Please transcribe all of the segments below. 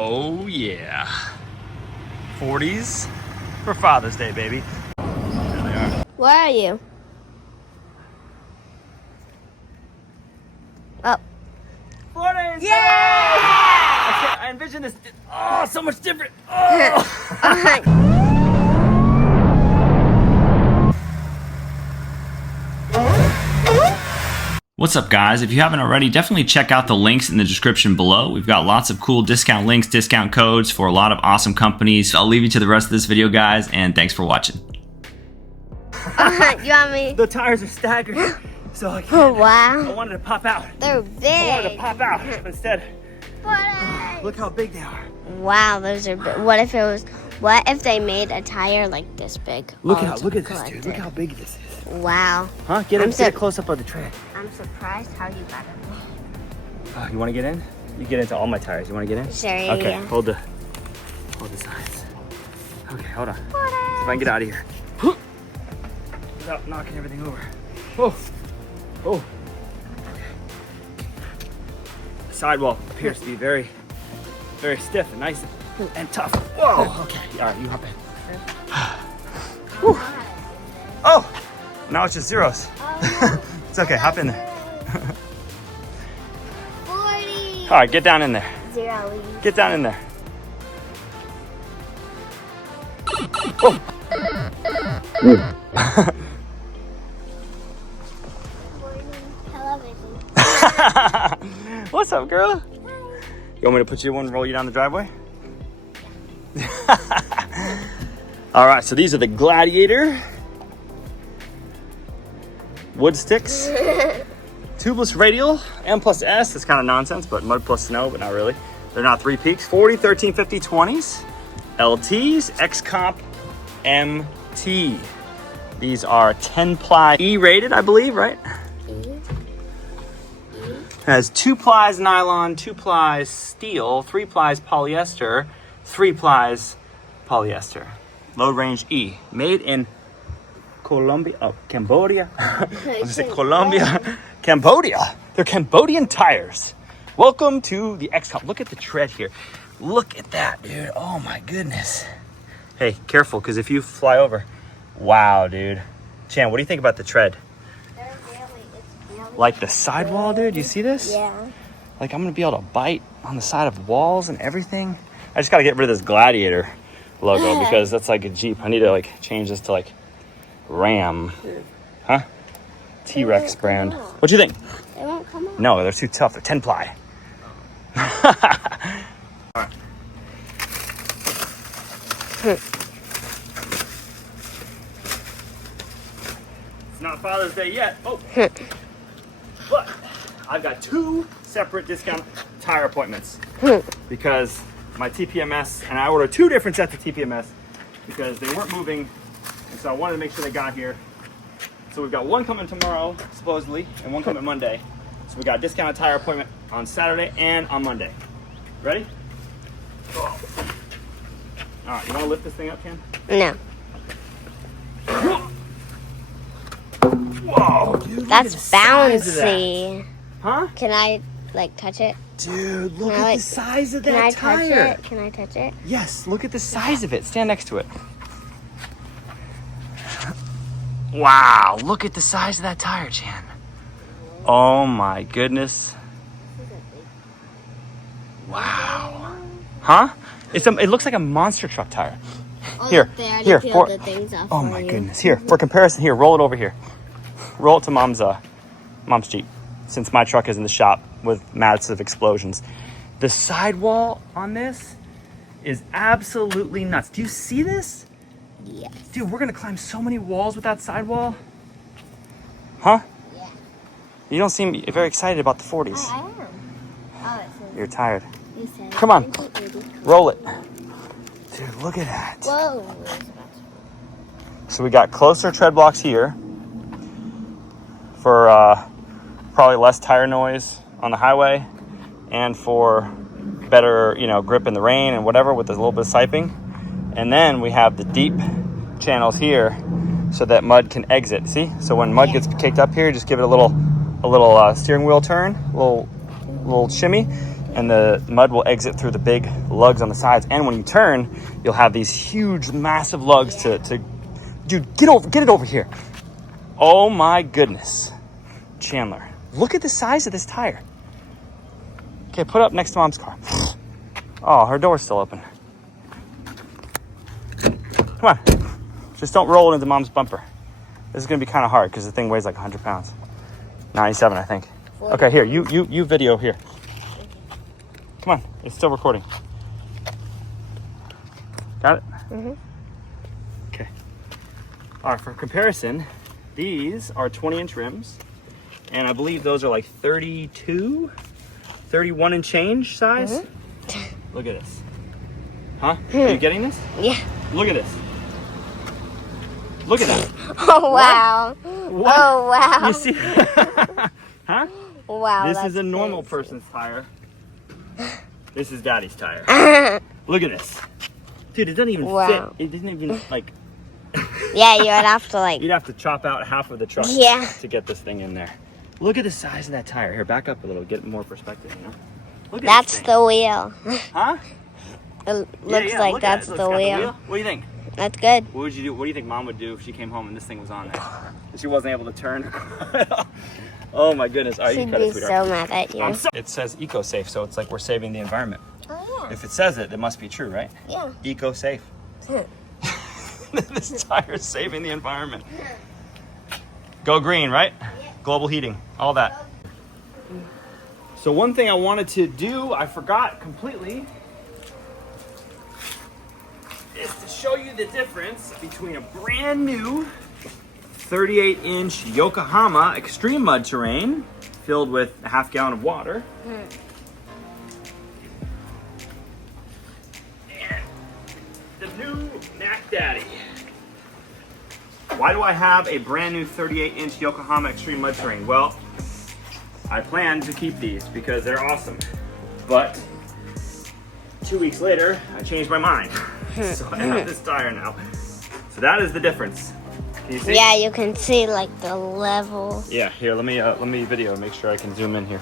Oh yeah. 40s for Father's Day, baby. There they are. Where are you? Oh. 40s! Yay! I envision this. Oh, so much different. Oh. What's up, guys? If you haven't already, definitely check out the links in the description below. We've got lots of cool discount links, discount codes for a lot of awesome companies. I'll leave you to the rest of this video, guys, and thanks for watching. You want me? The tires are staggered, so I can't. Oh, wow. I wanted to pop out. They're big. I wanted to pop out, but instead, look how big they are. Wow, those are big. What if they made a tire like this big? Look at this, dude. Look how big this is. Wow. Huh? Get a close up of the tread. I'm surprised how you got it. Oh, you want to get in? You get into all my tires. You want to get in? Sure. Okay. Yeah. Hold the sides. Okay, hold on. See if I can get out of here. Without knocking everything over. Whoa. Oh. The sidewall appears to be very, very stiff and nice and tough. Whoa. Okay. All right, you hop in. Whew. Oh. Now it's just zeros. Oh, It's okay. Hop in there. 40. All right, get down in there. Zero. Get down in there. Oh. Television. What's up, girl? Hi. You want me to put you in one and roll you down the driveway? All right, so these are the Gladiator wood sticks. Tubeless radial, M plus S. That's kind of nonsense, but mud plus snow, but not really. They're not 3 peaks. 40, 13, 50, 20s. LTs, X-Comp MT. These are 10-ply E-rated, I believe, right? Has 2 plies nylon, 2 plies steel, 3 plies polyester, 3 plies polyester. Load range E. Made in Colombia, Cambodia. I was gonna say Colombia, Cambodia. They're Cambodian tires. Welcome to the X-Comp. Look at the tread here. Look at that, dude. Oh my goodness. Hey, careful, because if you fly over. Wow, dude. Chan, what do you think about the tread? Like the sidewall, dude? You see this? Yeah. Like I'm gonna be able to bite on the side of walls and everything. I just gotta get rid of this Gladiator logo because that's like a Jeep. I need to like change this to like Ram, huh? TRX brand. What do you think? They won't come out. No, they're too tough. They're 10-ply. All right. It's not Father's Day yet. Oh. But I've got 2 separate discount tire appointments because my TPMS, and I ordered 2 different sets of TPMS because they weren't moving, and so I wanted to make sure they got here. So we've got one coming tomorrow, supposedly, and one coming Monday. So we got a discounted tire appointment on Saturday and on Monday. Ready? Oh. All right, you want to lift this thing up, Ken? No. Whoa, dude. That's bouncy. Huh? Can I like touch it? Dude, look at the size of that tire. Can I touch it? Can I touch it? Yes, look at the size of it. Stand next to it. Wow, look at the size of that tire, Chan. Oh my goodness. Wow. Huh? It looks like a monster truck tire. Oh, Here, here. The things off Oh my goodness. Here, for comparison, here, roll it over here. Roll it to mom's Jeep, since my truck is in the shop with massive explosions. The sidewall on this is absolutely nuts. Do you see this? Yes. Dude, we're gonna climb so many walls with that sidewall. Huh? Yeah. You don't seem very excited about the 40s. I am. Oh, it says. You're tired. It says. Come on, roll it. Dude, look at that. Whoa. So we got closer tread blocks here for probably less tire noise on the highway and for better, grip in the rain and whatever with a little bit of siping. And then we have the deep channels here so that mud can exit. See? So when mud gets caked up here, just give it a little steering wheel turn, a little shimmy, and the mud will exit through the big lugs on the sides. And when you turn, you'll have these huge, massive lugs to dude, get it over here. Oh my goodness. Chandler, look at the size of this tire. Okay, put it up next to Mom's car. Oh, her door's still open. Come on. Just don't roll it into Mom's bumper. This is gonna be kind of hard because the thing weighs like 100 pounds. 97, I think. Okay, here, you video here. Come on, it's still recording. Got it? Mm-hmm. Okay. All right, for comparison, these are 20-inch rims, and I believe those are like 32, 31 and change size. Mm-hmm. Look at this. Huh? Are you getting this? Yeah. Look at this. Look at that. Oh, wow. What? Oh, wow. You see? Huh? Wow. This is a normal person's tire. This is Daddy's tire. Look at this. Dude, it doesn't even fit. It doesn't even, like... Yeah, you would have to, like... You'd have to chop out half of the truck to get this thing in there. Look at the size of that tire. Here, back up a little, get more perspective, you know? Look at That's the wheel. Huh? It looks like that's the wheel. What do you think? That's good. What would you do? What do you think Mom would do if she came home and this thing was on there? And she wasn't able to turn? Oh my goodness. Right, She'd be so mad at you. It says eco-safe, so it's like we're saving the environment. Oh, yeah. If it says it, it must be true, right? Yeah. Eco-safe. This tire is saving the environment. Go green, right? Yeah. Global heating, all that. So one thing I wanted to do, I forgot completely, is to show you the difference between a brand new 38-inch Yokohama extreme mud terrain filled with a half gallon of water and the new Mac Daddy. Why do I have a brand new 38-inch Yokohama extreme mud terrain? Well, I plan to keep these because they're awesome, but 2 weeks later I changed my mind. So I have this tire now. So that is the difference. Can you see? Yeah, you can see like the level. Yeah, here, let me video, make sure I can zoom in here.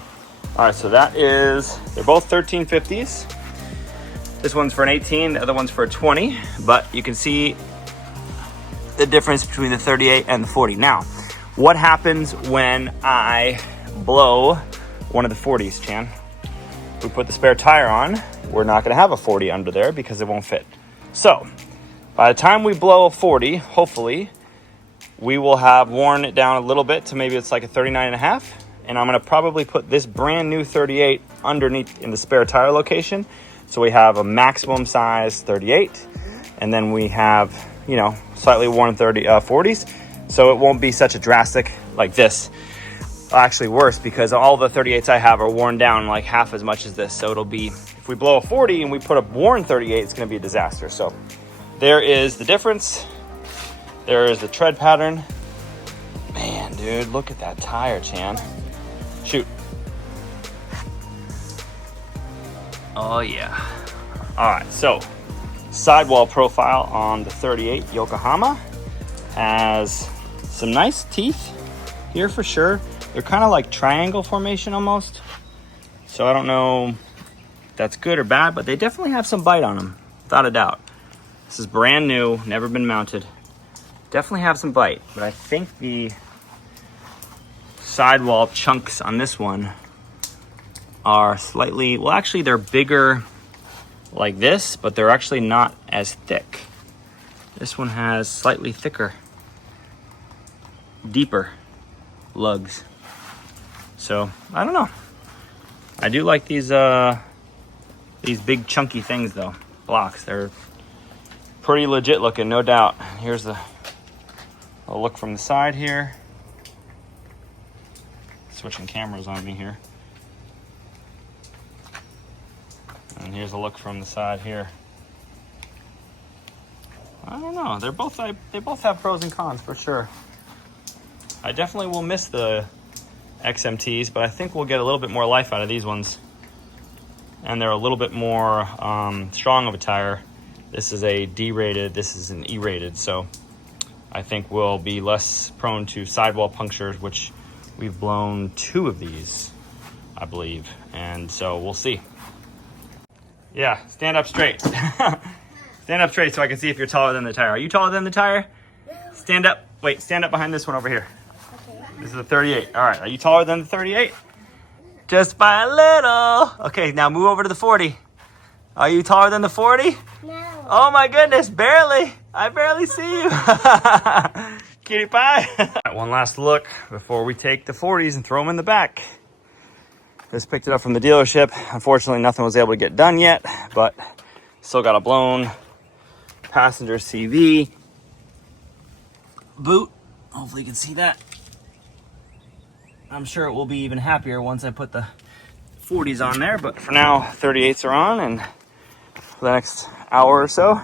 All right, so that is, they're both 1350s. This one's for an 18, the other one's for a 20, but you can see the difference between the 38 and the 40. Now, what happens when I blow one of the 40s, Chan? We put the spare tire on, we're not gonna have a 40 under there because it won't fit. So, by the time we blow a 40, hopefully, we will have worn it down a little bit to maybe it's like a 39.5. And I'm gonna probably put this brand new 38 underneath in the spare tire location. So we have a maximum size 38. And then we have, you know, slightly worn 40s. So it won't be such a drastic like this. Actually worse, because all the 38s I have are worn down like half as much as this. So it'll be, if we blow a 40 and we put a worn 38, it's gonna be a disaster. So there is the difference. There is the tread pattern. Man, dude, look at that tire, Chan. Shoot. Oh yeah. All right, so sidewall profile on the 38 Yokohama has some nice teeth here for sure. They're kind of like triangle formation almost. So I don't know if that's good or bad, but they definitely have some bite on them, without a doubt. This is brand new, never been mounted. Definitely have some bite, but I think the sidewall chunks on this one are slightly, well actually they're bigger like this, but they're actually not as thick. This one has slightly thicker, deeper lugs. So, I don't know. I do like these big chunky things though, blocks. They're pretty legit looking, no doubt. Here's a look from the side here. Switching cameras on me here. And here's a look from the side here. I don't know. They both have pros and cons for sure. I definitely will miss the XMTs, but I think we'll get a little bit more life out of these ones. And they're a little bit more strong of a tire. This is a D-rated, this is an E-rated, so I think we'll be less prone to sidewall punctures, which we've blown 2 of these, I believe. And so we'll see. Yeah, stand up straight. Stand up straight so I can see if you're taller than the tire. Are you taller than the tire? Stand up. Wait, stand up behind this one over here. Okay. This is a 38. All right, are you taller than the 38? Just by a little. Okay, now move over to the 40. Are you taller than the 40? No. Oh my goodness, barely. I barely see you. Cutie pie. All right, one last look before we take the 40s and throw them in the back. Just picked it up from the dealership. Unfortunately, nothing was able to get done yet, but still got a blown passenger CV boot. Hopefully you can see that. I'm sure it will be even happier once I put the 40s on there, but for now, 38s are on, and for the next hour or so.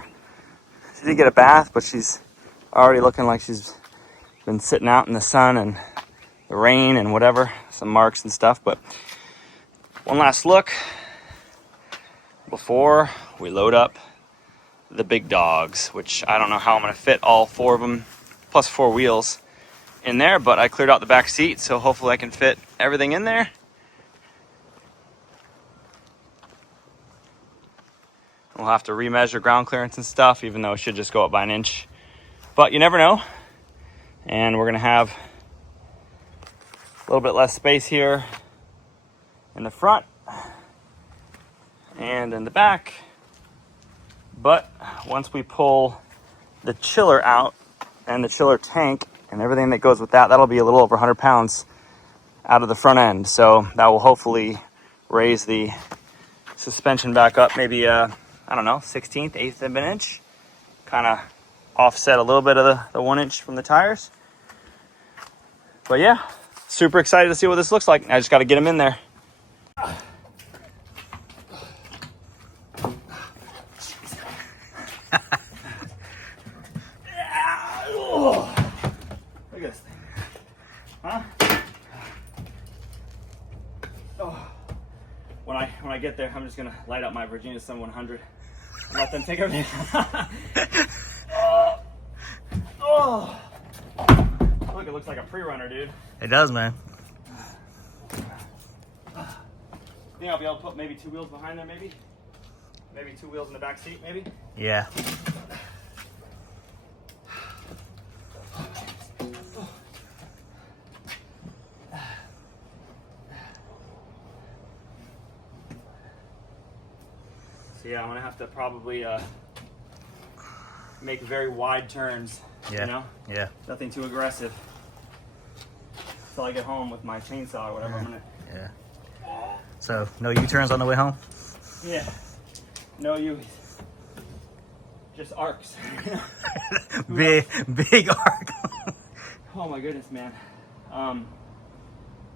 She did get a bath, but she's already looking like she's been sitting out in the sun and the rain and whatever, some marks and stuff. But one last look before we load up the big dogs, which I don't know how I'm gonna fit all 4 of them, plus 4 wheels in there, but I cleared out the back seat, so hopefully I can fit everything in there. We'll have to remeasure ground clearance and stuff, even though it should just go up by 1 inch. But you never know. And we're gonna have a little bit less space here in the front and in the back. But once we pull the chiller out and the chiller tank and everything that goes with that, that'll be a little over 100 pounds out of the front end. So that will hopefully raise the suspension back up maybe I don't know, 1/16, 1/8 of an inch. Kind of offset a little bit of the 1 inch from the tires. But yeah, super excited to see what this looks like. I just got to get them in there. Look at this thing. Huh? Oh. When I get there, I'm just gonna light up my Virginia Sun 100 and let them take everything. Oh. Look, it looks like a pre-runner, dude. It does, man. Think I'll be able to put maybe 2 wheels behind there, maybe? Maybe 2 wheels in the back seat, maybe? Yeah. So yeah, I'm gonna have to probably make very wide turns, Yeah. you know? Yeah. Nothing too aggressive. Until I get home with my chainsaw or whatever. I'm gonna. Yeah. So, no U-turns on the way home? Yeah. No you. Just arcs. Big arc. Oh my goodness, man.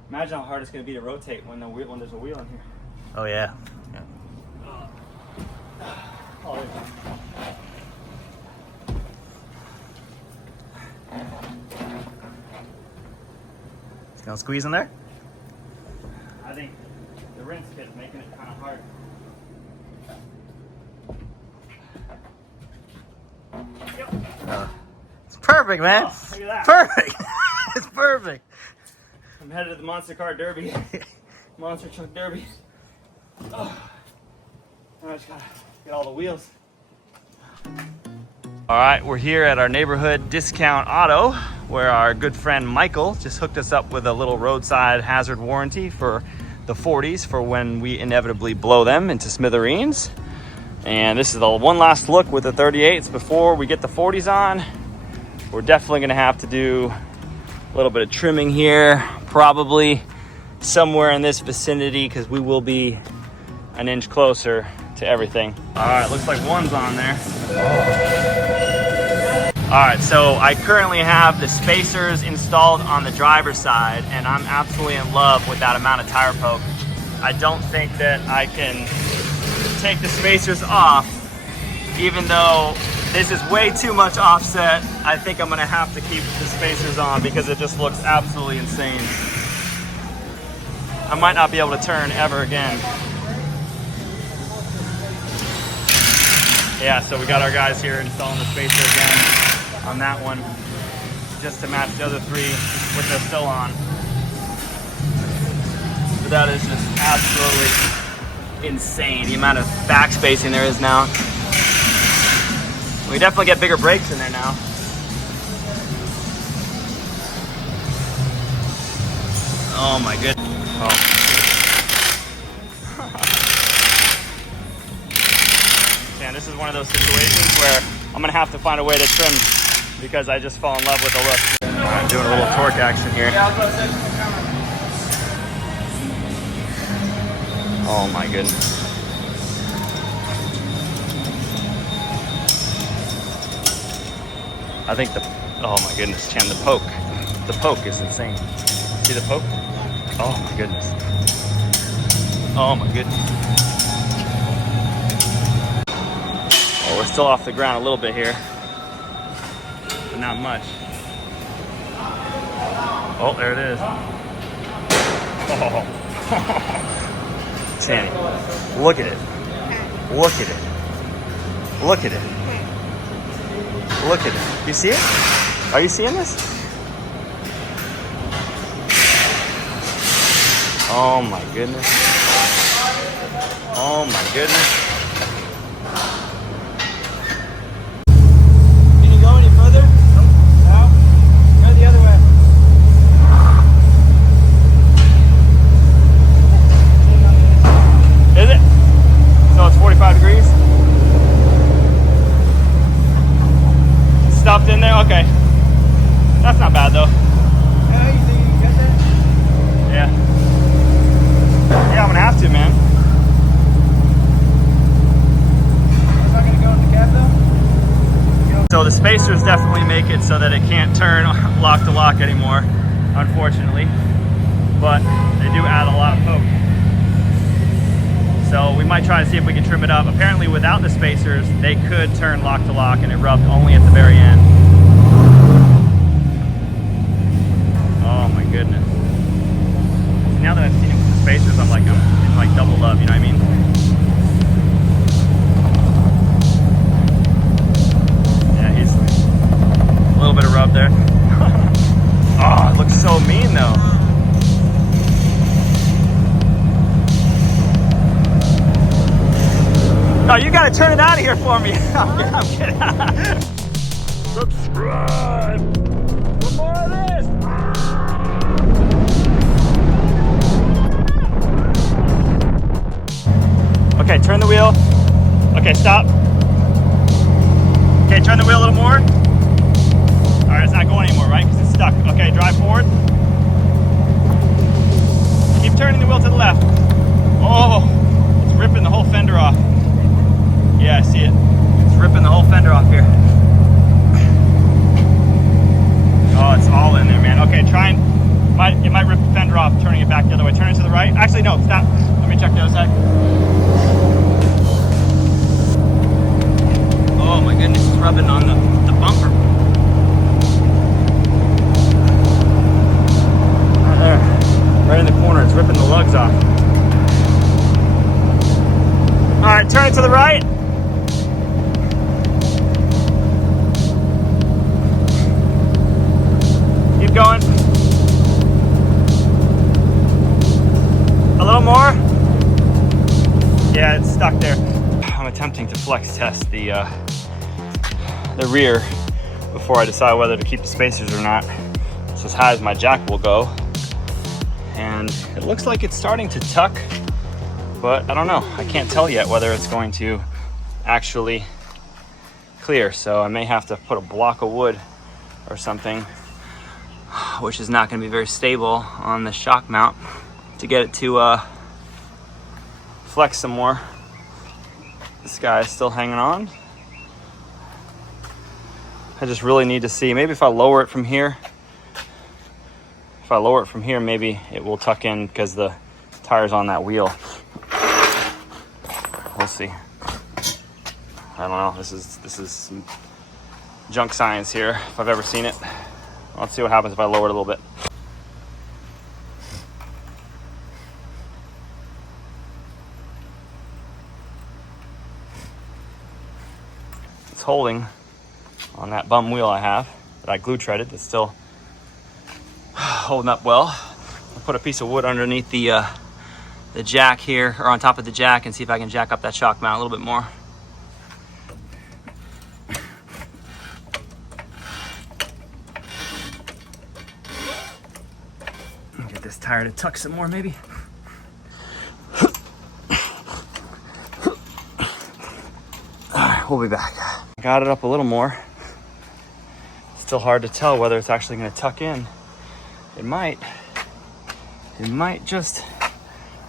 Imagine how hard it's gonna be to rotate when there's a wheel in here. Oh, yeah. Oh, yeah. It's gonna squeeze in there? I think the rinse kit is making it kind of hard. Yep. It's perfect, man. Oh, look at that. Perfect. It's perfect. I'm headed to the Monster Car Derby. Monster Truck Derby. Oh. I just gotta get all the wheels. All right, we're here at our neighborhood discount auto where our good friend Michael just hooked us up with a little roadside hazard warranty for the 40s for when we inevitably blow them into smithereens. And this is the one last look with the 38s before we get the 40s on. We're definitely gonna have to do a little bit of trimming here, probably somewhere in this vicinity, because we will be 1 inch closer to everything. All right, looks like one's on there. All right, so I currently have the spacers installed on the driver's side, and I'm absolutely in love with that amount of tire poke. I don't think that I can take the spacers off, even though this is way too much offset. I think I'm gonna have to keep the spacers on because it just looks absolutely insane. I might not be able to turn ever again. Yeah, so we got our guys here installing the spacer again on that one, just to match the other 3, which are still on. But that is just absolutely insane, the amount of back spacing there is now. We definitely get bigger brakes in there now. Oh my goodness. Oh. Man, this is one of those situations where I'm gonna have to find a way to trim because I just fall in love with the look. I'm doing a little torque action here. Oh my goodness. I think oh my goodness, Chan, the poke is insane. See the poke? Oh my goodness. Oh my goodness. Oh, we're still off the ground a little bit here, but not much. Oh, there it is. Oh. Channy, look at it. Look at it. Look at it. Look at it. You see it? Are you seeing this? Oh my goodness. Oh my goodness. Can you go any further? No? Go the other way. Is it? So it's 45 degrees? Stuffed in there? Okay. That's not bad though. Yeah, you think you can get that? Yeah. Yeah, I'm gonna have to, man. It's not gonna go in the cab though? So the spacers definitely make it so that it can't turn lock to lock anymore, unfortunately. But they do add a lot of poke. So we might try to see if we can trim it up. Apparently without the spacers, they could turn lock to lock and it rubbed only at the very end. Oh my goodness. See, now that I've seen it with the spacers, I'm in like double love, you know what I mean? Yeah, he's a little bit of rub there. Oh, it looks so mean though. No, you gotta turn it out of here for me. I'm kidding. Subscribe for more of this. Okay, turn the wheel. Okay, stop. Okay, turn the wheel a little more. All right, it's not going anymore, right? Because it's stuck. Okay, drive forward. Keep turning the wheel to the left. Oh, it's ripping the whole fender off. Yeah, I see it. It's ripping the whole fender off here. Oh, it's all in there, man. Okay, try and it might rip the fender off turning it back the other way. Turn it to the right. Actually, no, stop. Let me check the other side. Oh my goodness, it's rubbing on the bumper. Right there. Right in the corner. It's ripping the lugs off. All right, turn it to the right. Keep going. A little more. Yeah, it's stuck there. I'm attempting to flex test the rear before I decide whether to keep the spacers or not. It's as high as my jack will go. And it looks like it's starting to tuck, but I don't know. I can't tell yet whether it's going to actually clear. So I may have to put a block of wood or something, which is not going to be very stable on the shock mount, to get it to flex some more. This guy is still hanging on. I just really need to see, maybe if I lower it from here, maybe it will tuck in because the tire's on that wheel. We'll see. I don't know. This is some junk science here, if I've ever seen it. Let's see what happens if I lower it a little bit. It's holding on that bum wheel I have that I glue treaded. It's still holding up well. I put a piece of wood underneath the the jack here, or on top of the jack, and see if I can jack up that shock mount a little bit more. Get this tire to tuck some more, maybe. All right, we'll be back. Got it up a little more. Still hard to tell whether it's actually going to tuck in. It might just,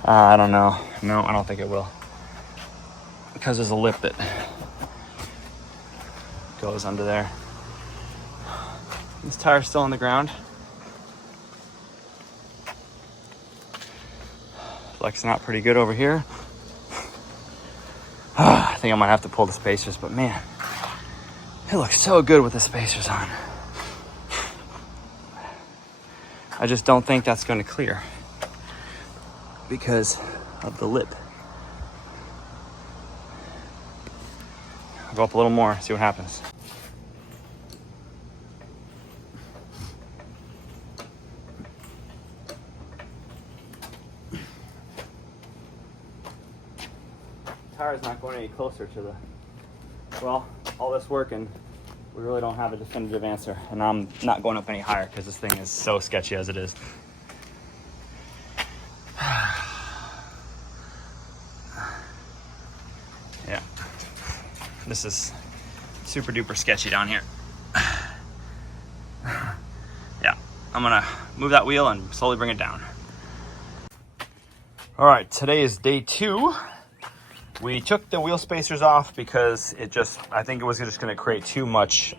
I don't know. No, I don't think it will. Because there's a lip that goes under there. This tire's still on the ground. Flexing out pretty good over here. I think I might have to pull the spacers, but man, it looks so good with the spacers on. I just don't think that's going to clear because of the lip. I'll go up a little more, see what happens. Tire's not going any closer to the, well, all this work, and we really don't have a definitive answer, and I'm not going up any higher because this thing is so sketchy as it is. Yeah, this is super duper sketchy down here. Yeah, I'm gonna move that wheel and slowly bring it down. All right, today is day 2. We took the wheel spacers off because I think it was just going to create too much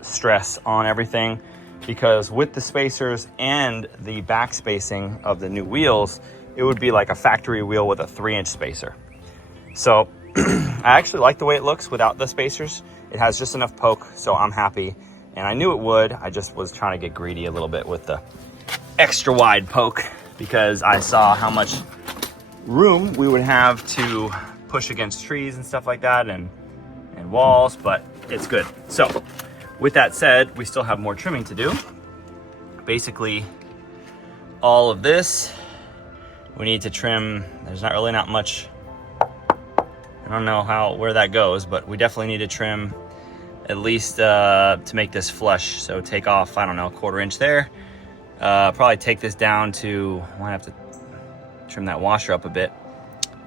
stress on everything, because with the spacers and the back spacing of the new wheels, it would be like a factory wheel with a 3-inch spacer. So I actually like the way it looks without the spacers. It has just enough poke, so I'm happy. And I knew it would. I just was trying to get greedy a little bit with the extra wide poke because I saw how much room we would have to push against trees and stuff like that, and walls, but it's good. So with that said, we still have more trimming to do. Basically all of this we need to trim. There's not really much, I don't know where that goes, but we definitely need to trim at least to make this flush. So take off, I don't know, 1/4 inch there. Probably take this down to, I might have to trim that washer up a bit.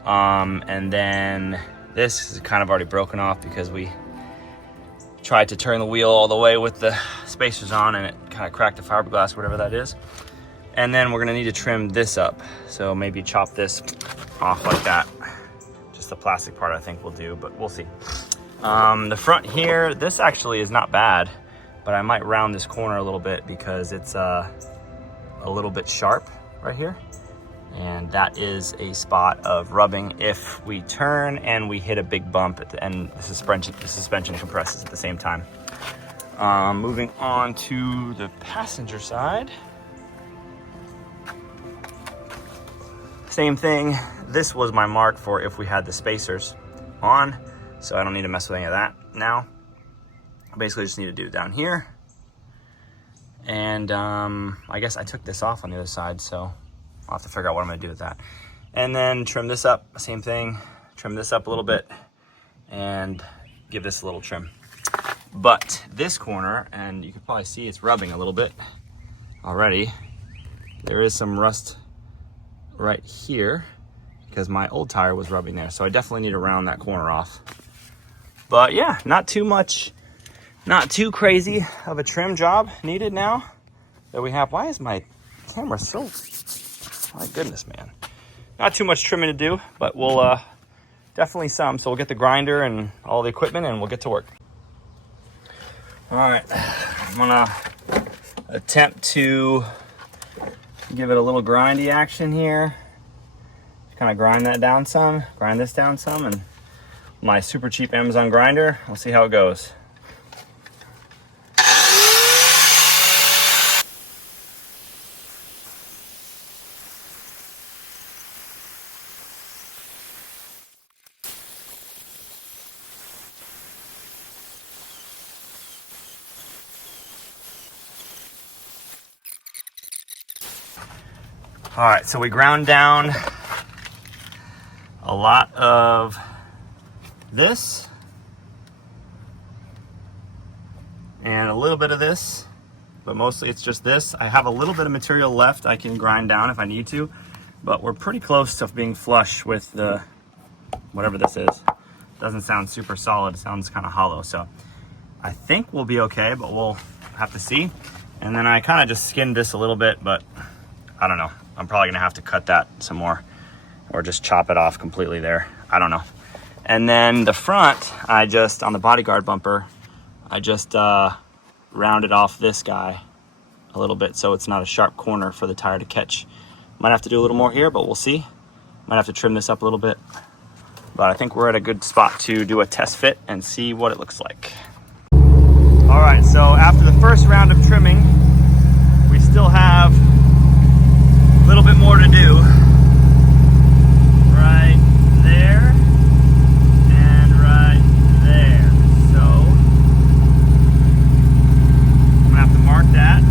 And then this is kind of already broken off because we tried to turn the wheel all the way with the spacers on and it kind of cracked the fiberglass, whatever that is. And then we're gonna need to trim this up. So maybe chop this off like that. Just the plastic part I think we'll do, but we'll see. The front here, this actually is not bad, but I might round this corner a little bit because it's a little bit sharp right here. And that is a spot of rubbing if we turn and we hit a big bump and the suspension compresses at the same time. Moving on to the passenger side. Same thing. This was my mark for if we had the spacers on, so I don't need to mess with any of that now. I basically just need to do it down here. And I guess I took this off on the other side, so I'll have to figure out what I'm gonna do with that. And then trim this up, same thing. Trim this up a little bit and give this a little trim. But this corner, and you can probably see it's rubbing a little bit already. There is some rust right here because my old tire was rubbing there. So I definitely need to round that corner off. But yeah, not too much, not too crazy of a trim job needed now that we have. Why is my camera so, my goodness, man. Not too much trimming to do, but we'll definitely some. So we'll get the grinder and all the equipment and we'll get to work. All right, I'm gonna attempt to give it a little grindy action here. Kind of grind this down some, and my super cheap Amazon grinder. We'll see how it goes. All right, so we ground down lot of this and a little bit of this, but mostly it's just this. I have a little bit of material left I can grind down if I need to, but we're pretty close to being flush with the whatever this is. Doesn't sound super solid, it sounds kind of hollow, so I think we'll be okay, but we'll have to see. And then I kind of just skinned this a little bit, but I don't know. I'm probably gonna have to cut that some more or just chop it off completely there. I don't know. And then the front, I just, on the bodyguard bumper, I just rounded off this guy a little bit so it's not a sharp corner for the tire to catch. Might have to do a little more here, but we'll see. Might have to trim this up a little bit. But I think we're at a good spot to do a test fit and see what it looks like. All right, so after the first round of trimming, we still have a little bit more to do. Right there and right there. So I'm gonna have to mark that.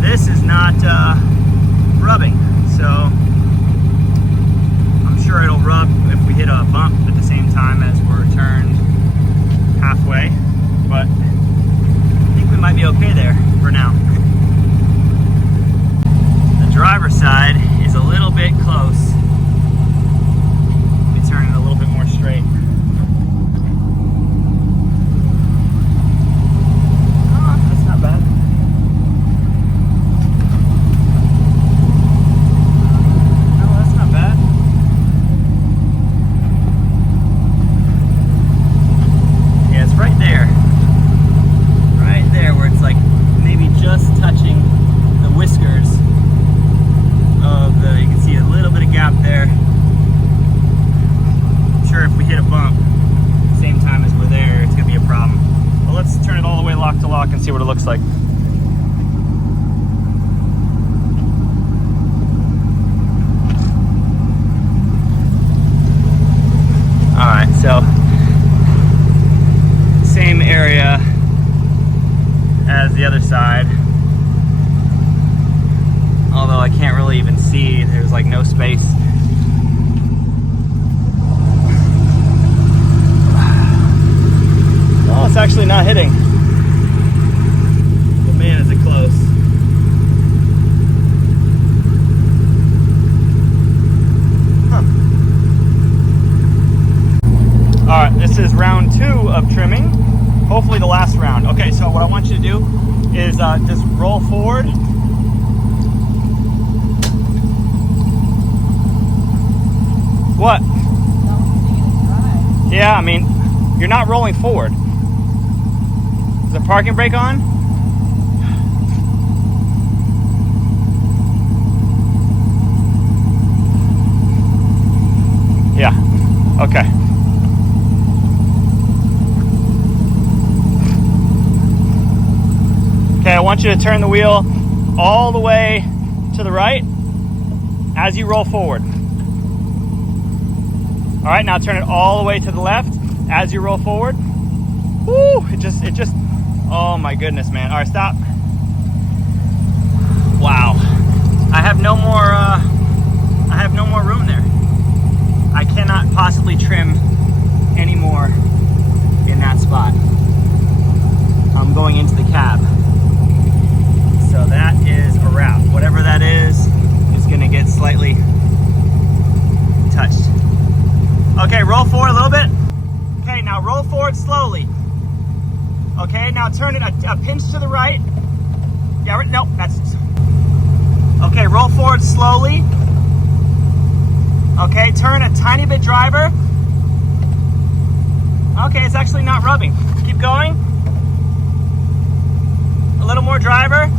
This is not rubbing, so I'm sure it'll rub if we hit a bump at the same time as we're turned halfway, but I think we might be okay there for now. The driver's side is a little bit close. Let me turn it a little bit more straight. And see what it looks like. All right, so same area as the other side, although I can't really even see, there's like no space. Oh, it's actually not hitting. Man, is it close. Huh. All right, this is round 2 of trimming. Hopefully the last round. Okay, so what I want you to do is just roll forward. What? Yeah, I mean, you're not rolling forward. Is the parking brake on? Yeah, okay. Okay, I want you to turn the wheel all the way to the right as you roll forward. All right, now turn it all the way to the left as you roll forward. Woo, it just, oh my goodness, man. All right, stop. Wow. I have no more room there. I cannot possibly trim any more in that spot. I'm going into the cab. So that is a wrap. Whatever that is gonna get slightly touched. Okay, roll forward a little bit. Okay, now roll forward slowly. Okay, now turn it a pinch to the right. Yeah, no, that's... Okay, roll forward slowly. Okay, turn a tiny bit driver. Okay, it's actually not rubbing. Keep going. A little more driver.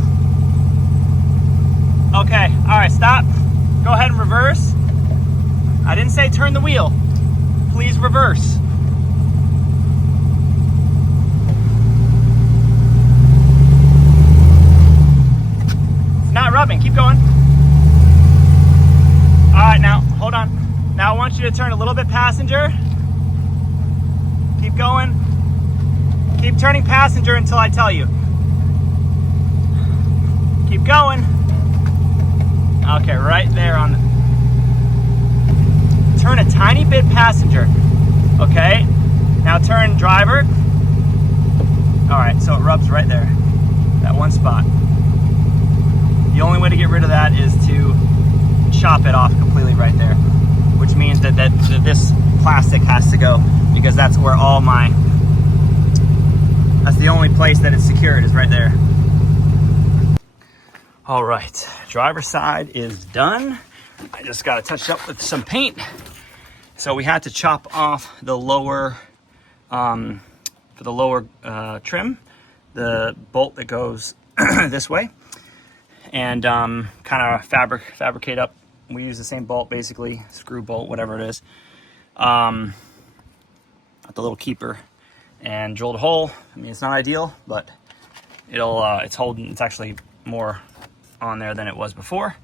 Okay, all right, stop. Go ahead and reverse. I didn't say turn the wheel. Please reverse. stopping. Keep going. All right, now, hold on. Now I want you to turn a little bit passenger. Keep going. Keep turning passenger until I tell you. Keep going. Okay, right there on the... Turn a tiny bit passenger. Okay, now turn driver. All right, so it rubs right there, that one spot. The only way to get rid of that is to chop it off completely right there, which means that this plastic has to go, because that's where all my, that's the only place that it's secured, is right there. All right, driver's side is done. I just got to touch it up with some paint. So we had to chop off the lower, for the lower trim, the bolt that goes this way, and kind of fabricate up. We use the same bolt, basically, screw bolt, whatever it is, the little keeper, and drilled a hole. I mean, it's not ideal, but it's holding. It's actually more on there than it was before.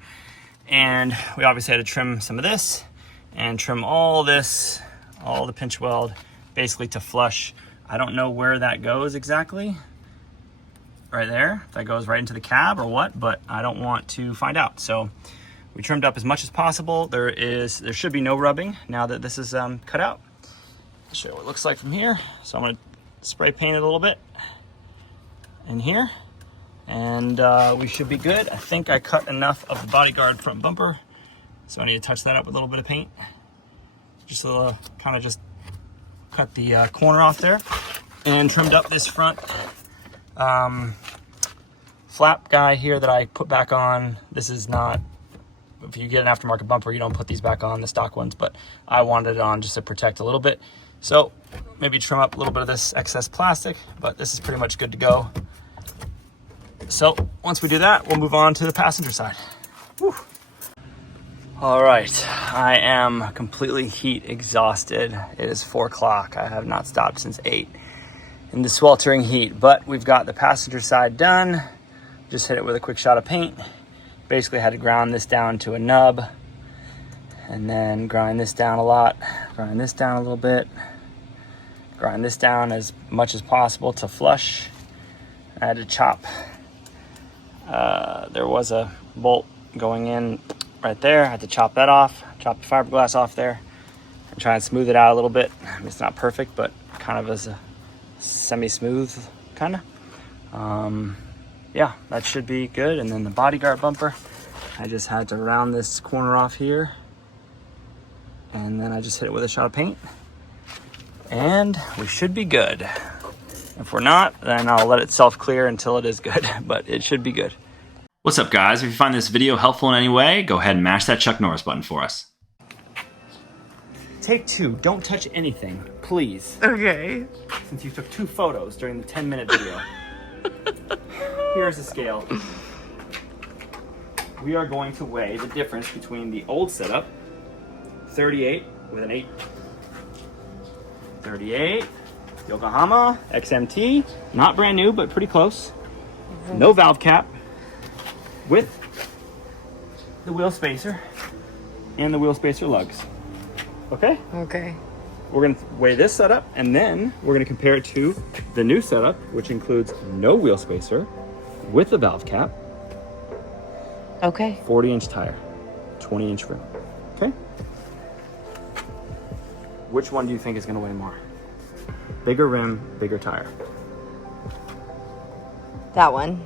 And we obviously had to trim some of this and trim all this, all the pinch weld, basically to flush. I don't know where that goes exactly, right there, if that goes right into the cab or what, but I don't want to find out. So we trimmed up as much as possible. There should be no rubbing now that this is cut out. I'll show you what it looks like from here. So I'm gonna spray paint it a little bit in here, and we should be good. I think I cut enough of the bodyguard front bumper, so I need to touch that up with a little bit of paint. Just kind of just cut the corner off there, and trimmed up this front flap guy here that I put back on. This is not, if you get an aftermarket bumper, you don't put these back on, the stock ones, but I wanted it on just to protect a little bit. So maybe trim up a little bit of this excess plastic, but this is pretty much good to go. So once we do that, we'll move on to the passenger side. Whew. All right, I am completely heat exhausted. It is 4 o'clock. I have not stopped since 8 in the sweltering heat, but we've got the passenger side done. Just hit it with a quick shot of paint. Basically had to ground this down to a nub, and then grind this down a lot, grind this down a little bit, grind this down as much as possible to flush. I had to chop. There was a bolt going in right there. I had to chop that off, chop the fiberglass off there, and try and smooth it out a little bit. I mean, it's not perfect, but kind of as a semi-smooth kind of. Yeah, that should be good. And then the bodyguard bumper, I just had to round this corner off here, and then I just hit it with a shot of paint, and we should be good. If we're not, then I'll let it self-clear until it is good, but it should be good. What's up, guys? If you find this video helpful in any way, go ahead and mash that Chuck Norris button for us. Take 2, don't touch anything, please. Okay. Since you took 2 photos during the 10-minute video. Here's the scale. We are going to weigh the difference between the old setup, 38 with an 8. 38, Yokohama XMT, not brand new, but pretty close. No valve cap, with the wheel spacer and the wheel spacer lugs. Okay? Okay. We're gonna weigh this setup, and then we're gonna compare it to the new setup, which includes no wheel spacer, with the valve cap, Okay. 40-inch tire, 20-inch rim. Okay? Which one do you think is gonna weigh more? Bigger rim, bigger tire. That one.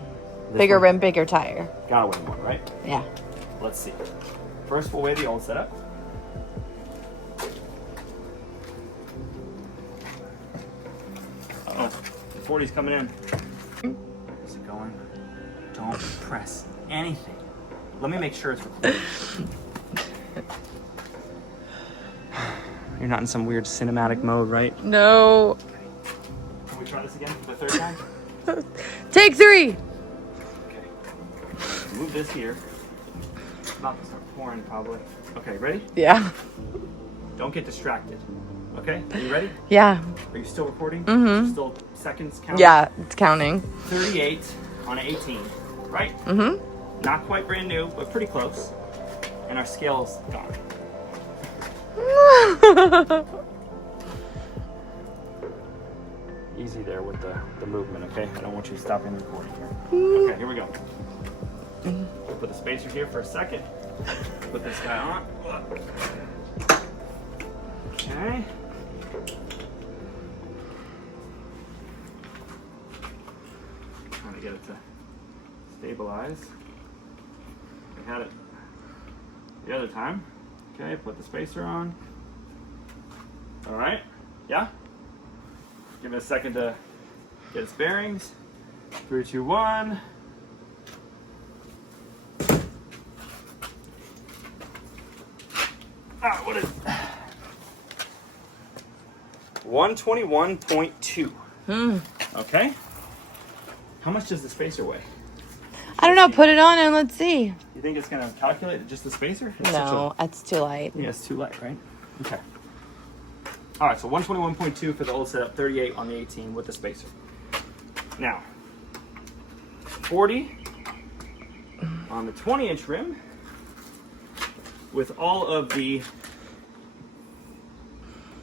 This Bigger one? rim, bigger tire. Gotta weigh more, right? Yeah. Let's see. First, we'll weigh the old setup. Uh-oh, the 40's coming in. Is it going? Don't press anything. Let me make sure it's recording. You're not in some weird cinematic mode, right? No. Can we try this again for the 3rd time? Take 3. Okay. Move this here. It's about to start pouring, probably. Okay, ready? Yeah. Don't get distracted. Okay, are you ready? Yeah. Are you still recording? Mm-hmm. Still seconds counting? Yeah, it's counting. 38 on 18, right? Mm-hmm. Not quite brand new, but pretty close. And our scale's gone. Easy there with the movement, okay? I don't want you stopping the recording here. Okay, here we go. Put the spacer here for a second. Put this guy on. Okay. Trying to get it to stabilize. I had it the other time. Okay, put the spacer on. All right, yeah? Give it a second to get its bearings. 3, 2, 1. Ah, what is 121.2. Okay. How much does the spacer weigh? I don't know. Put it on and let's see. You think it's gonna calculate just the spacer? It's No, that's too light. yeah, it's too light, right? Okay. All right, so 121.2 for the old setup, 38 on the 18 with the spacer. Now, 40 on the 20-inch rim with all of the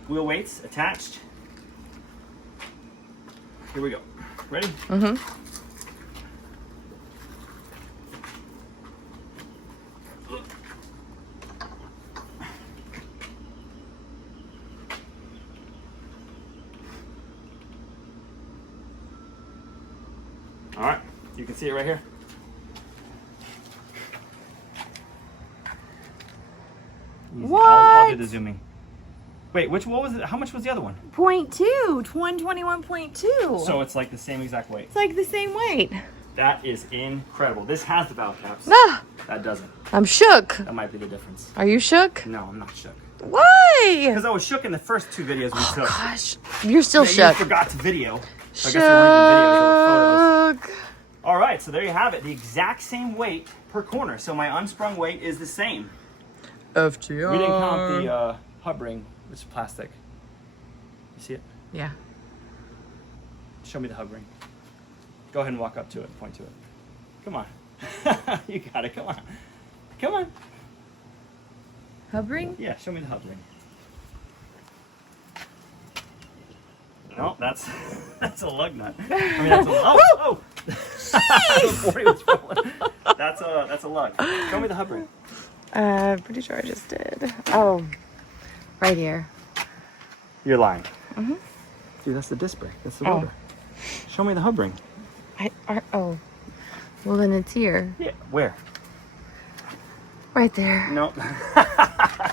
wheel weights attached. Here we go. Ready? Mm-hmm. All right, you can see it right here. Easy. What? I'll do the zooming. Wait, what was it? How much was the other one? 0.2. 121.2. So it's like the same exact weight. It's like the same weight. That is incredible. This has the valve caps. Ah, That doesn't. I'm shook. That might be the difference. Are you shook? No, I'm not shook. Why? Because I was shook in the first 2 videos we took. Gosh, you're still That shook. You forgot to video. So I guess they weren't even videos, they were photos. Shook. All right, so there you have it. The exact same weight per corner. So my unsprung weight is the same. FTR. We didn't count the hub ring, which is plastic. You see it? Yeah. Show me the hub ring. Go ahead and walk up to it, point to it. Come on. You got it, come on. Come on. Hub ring? Yeah, show me the hub ring. No, that's a lug nut. I mean, that's a oh. The 40 was rolling. That's a lug. Show me the hub ring. Pretty sure I just did. Oh, right here. You're lying. Mm-hmm. Dude, that's the disc brake. That's the Oh. rotor. Show me the hub ring. Oh. Well, then it's here. Yeah, where? Right there. No.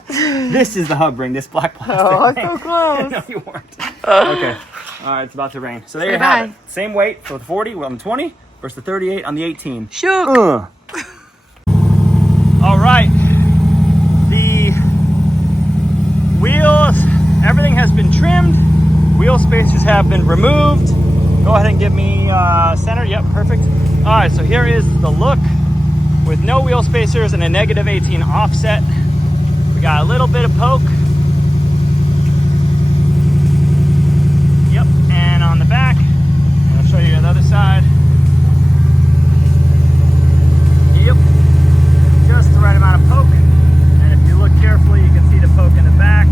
This is the hub ring. This black plastic. Oh, I'm ring. so close. No, you weren't. Okay. All right, it's about to rain. So there you have it. Same weight for the 40 on the 20 versus the 38 on the 18. Shook. All right. The wheels, everything has been trimmed. Wheel spacers have been removed. Go ahead and give me center. Yep, perfect. All right, so here is the look with no wheel spacers and a negative 18 offset. We got a little bit of poke. Yep, and on the back, I'll show you the other side. Yep, just the right amount of poke. And if you look carefully, you can see the poke in the back.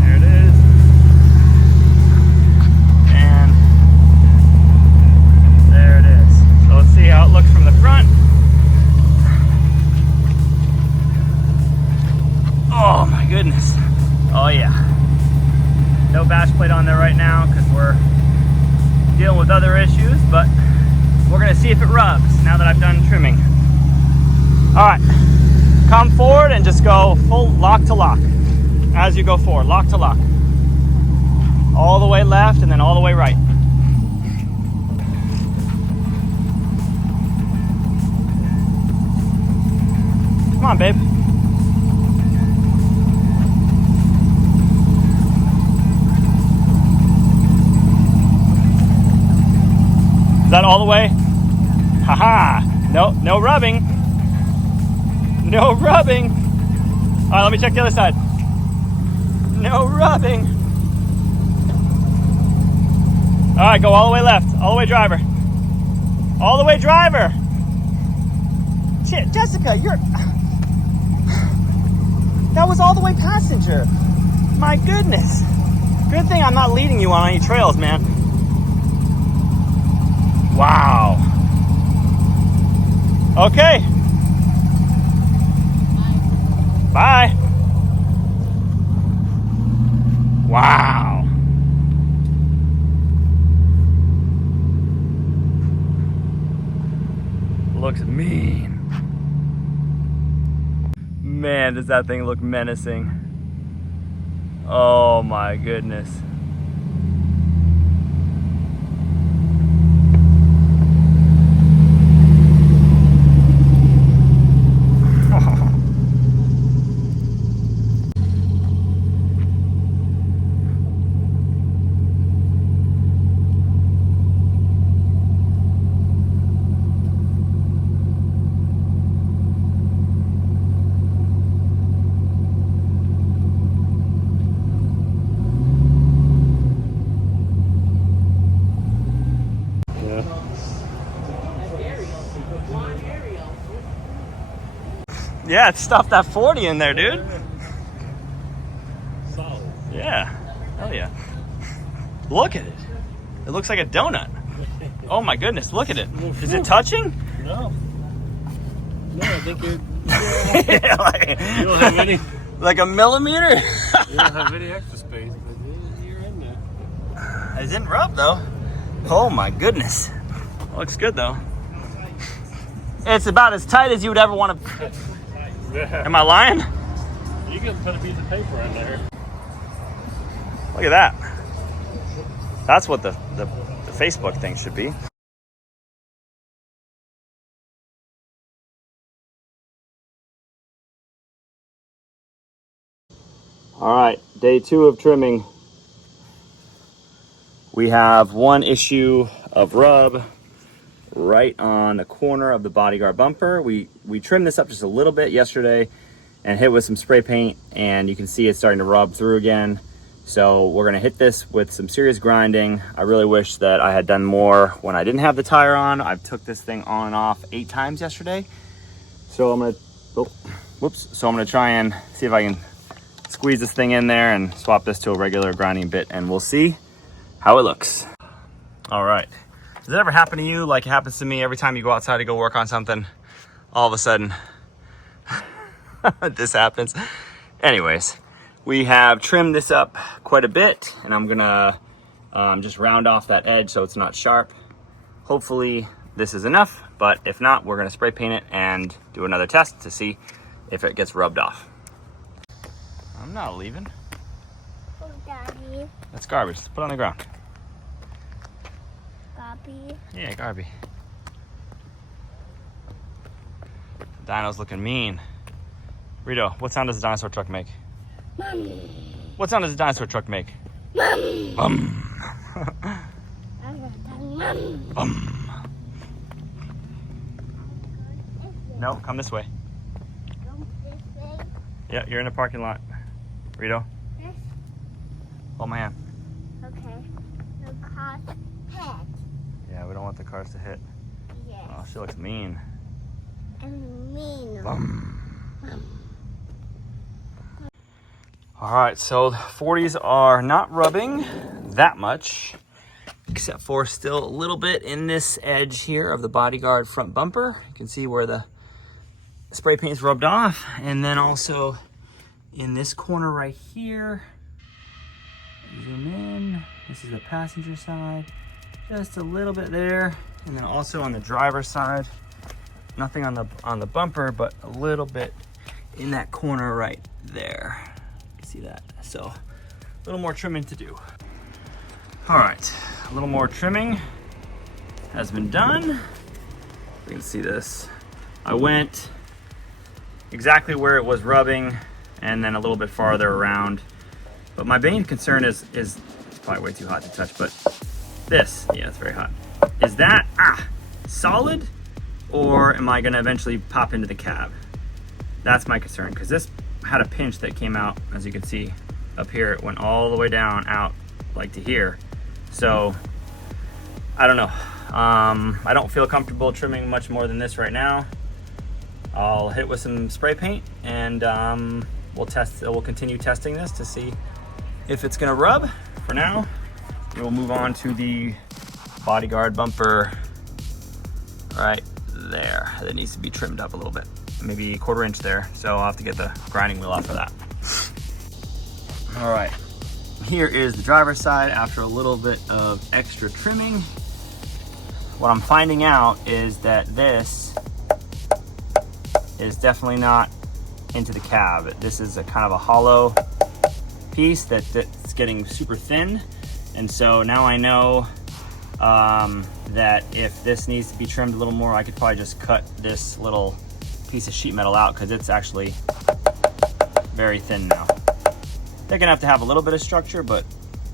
There it is. And there it is. So let's see how it looks from the front. Oh my goodness. Oh yeah. No bash plate on there right now because we're dealing with other issues, but we're gonna see if it rubs now that I've done trimming. All right, come forward and just go full lock to lock. As you go forward, lock to lock. All the way left and then all the way right. Come on, babe. Is that all the way? Haha. No, no rubbing. No rubbing. All right, let me check the other side. No rubbing. All right, go all the way left. All the way driver. All the way driver. Jessica, that was all the way passenger. My goodness. Good thing I'm not leading you on any trails, man. Wow. Okay. Bye. Wow. Looks mean. Man, does that thing look menacing. Oh my goodness. Yeah, it stuffed that 40 in there, dude. Solid. Yeah, hell yeah. Look at it. It looks like a donut. Oh my goodness, look at it. Is it touching? No. No, I think you're... Yeah, like, You don't have any... like a millimeter? You don't have any extra space, but you're in there. It didn't rub though. Oh my goodness. Looks good though. It's about as tight as you would ever want to. Am I lying? You can put a piece of paper in there. Look at that. That's what the Facebook thing should be. All right, day 2 of trimming. We have one issue of rub right on the corner of the bodyguard bumper. We trimmed this up just a little bit yesterday and hit with some spray paint, and you can see it's starting to rub through again. So we're gonna hit this with some serious grinding. I really wish that I had done more when I didn't have the tire on. I took this thing on and off 8 times yesterday. So I'm gonna try and see if I can squeeze this thing in there and swap this to a regular grinding bit, and we'll see how it looks. All right. Does it ever happen to you like it happens to me every time you go outside to go work on something? All of a sudden, this happens. Anyways, we have trimmed this up quite a bit, and I'm gonna just round off that edge so it's not sharp. Hopefully this is enough, but if not, we're gonna spray paint it and do another test to see if it gets rubbed off. I'm not leaving. Oh, Daddy. That's garbage. Let's put it on the ground. Bobby. Yeah, Garby. The dino's looking mean. Rito, what sound does a dinosaur truck make? Mom. What sound does a dinosaur truck make? Mom. Bum. No, come this way. Yeah, you're in the parking lot. Rito, Yes. hold my hand. Okay. No cost pet. Yeah, we don't want the cars to hit. Yes. Oh, she looks mean. And mean. All right, so 40s are not rubbing that much, except for still a little bit in this edge here of the bodyguard front bumper. You can see where the spray paint's rubbed off, and then also in this corner right here. Zoom in. This is the passenger side. Just a little bit there, and then also on the driver's side. Nothing on the bumper, but a little bit in that corner right there. See that? So a little more trimming to do. All right, a little more trimming has been done. You can see this. I went exactly where it was rubbing and then a little bit farther around. But my main concern is it's probably way too hot to touch, but this, yeah, it's very hot. Is that solid, or am I gonna eventually pop into the cab? That's my concern, because this had a pinch that came out, as you can see up here. It went all the way down out like to here. So I don't know. I don't feel comfortable trimming much more than this right now. I'll hit it with some spray paint, and we'll continue testing this to see if it's gonna rub. For now, we'll move on to the bodyguard bumper right there. That needs to be trimmed up a little bit, maybe a 1/4 inch there. So I'll have to get the grinding wheel off for that. All right, here is the driver's side after a little bit of extra trimming. What I'm finding out is that this is definitely not into the cab. This is a kind of a hollow piece that's getting super thin. And so now I know that if this needs to be trimmed a little more, I could probably just cut this little piece of sheet metal out, because it's actually very thin now. They're gonna have to have a little bit of structure, but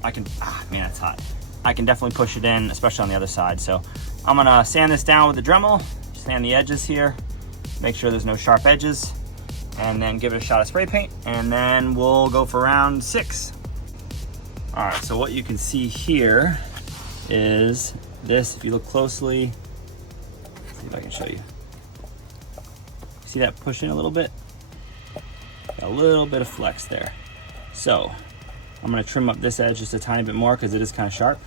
I can, man, it's hot. I can definitely push it in, especially on the other side. So I'm gonna sand this down with the Dremel, sand the edges here, make sure there's no sharp edges, and then give it a shot of spray paint, and then we'll go for round 6. All right, so what you can see here is this. If you look closely, let's see if I can show you. See that push in a little bit? Got a little bit of flex there. So I'm gonna trim up this edge just a tiny bit more because it is kind of sharp.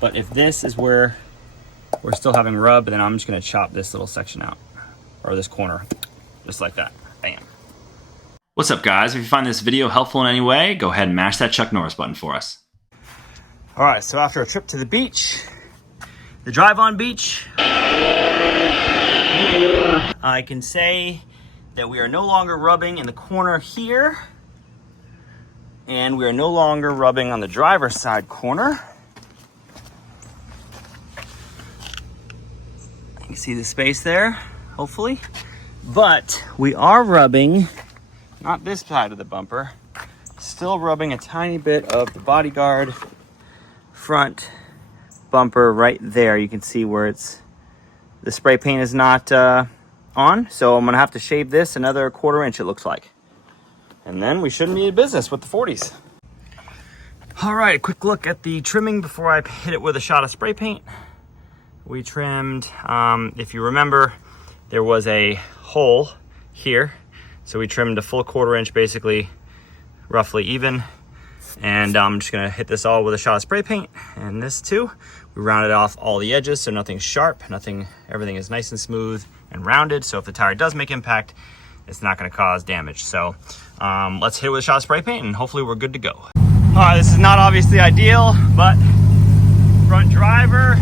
But if this is where we're still having rub, then I'm just gonna chop this little section out, or this corner, just like that, bam. What's up, guys? If you find this video helpful in any way, go ahead and mash that Chuck Norris button for us. All right, so after a trip to the beach, the drive-on beach, I can say that we are no longer rubbing in the corner here, and we are no longer rubbing on the driver's side corner. You can see the space there, hopefully. But we are rubbing, not this side of the bumper, still rubbing a tiny bit of the bodyguard front bumper right there. You can see where the spray paint is not on. So I'm gonna have to shave this another 1/4 inch, it looks like. And then we shouldn't be in business with the 40s. All right, a quick look at the trimming before I hit it with a shot of spray paint. We trimmed, if you remember, there was a hole here. So we trimmed a full 1/4 inch, basically roughly even. And I'm just gonna hit this all with a shot of spray paint, and this too. We rounded off all the edges so nothing's sharp, everything is nice and smooth and rounded. So if the tire does make impact, it's not gonna cause damage. So let's hit it with a shot of spray paint, and hopefully we're good to go. All right, this is not obviously ideal, but front driver,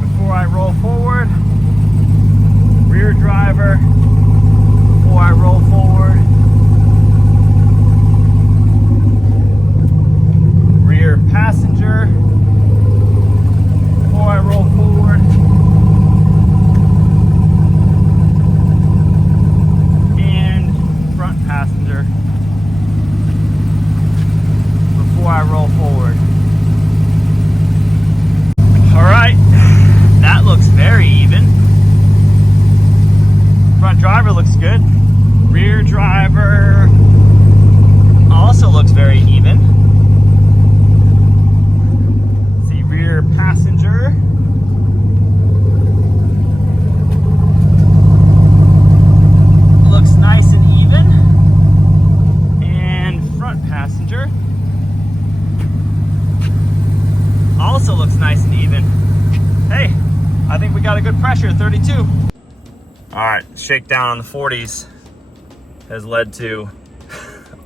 before I roll forward, rear driver, before I roll forward, rear passenger, before I roll forward, and front passenger before I roll forward. All right, that looks very even. Front driver looks good. Rear driver also looks very even. Let's see, rear passenger. Looks nice and even. And front passenger also looks nice and even. Hey, I think we got a good pressure, 32. All right, shakedown on the 40s has led to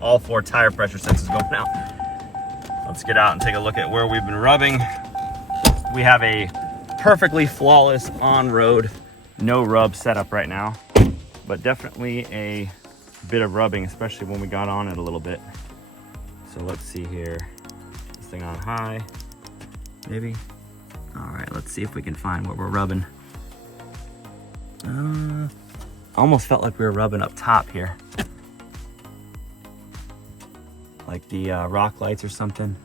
all 4 tire pressure sensors going out. Let's get out and take a look at where we've been rubbing. We have a perfectly flawless on-road, no rub setup right now, but definitely a bit of rubbing, especially when we got on it a little bit. So let's see here. This thing on high, maybe. All right, let's see if we can find what we're rubbing. Almost felt like we were rubbing up top here. Like the rock lights or something.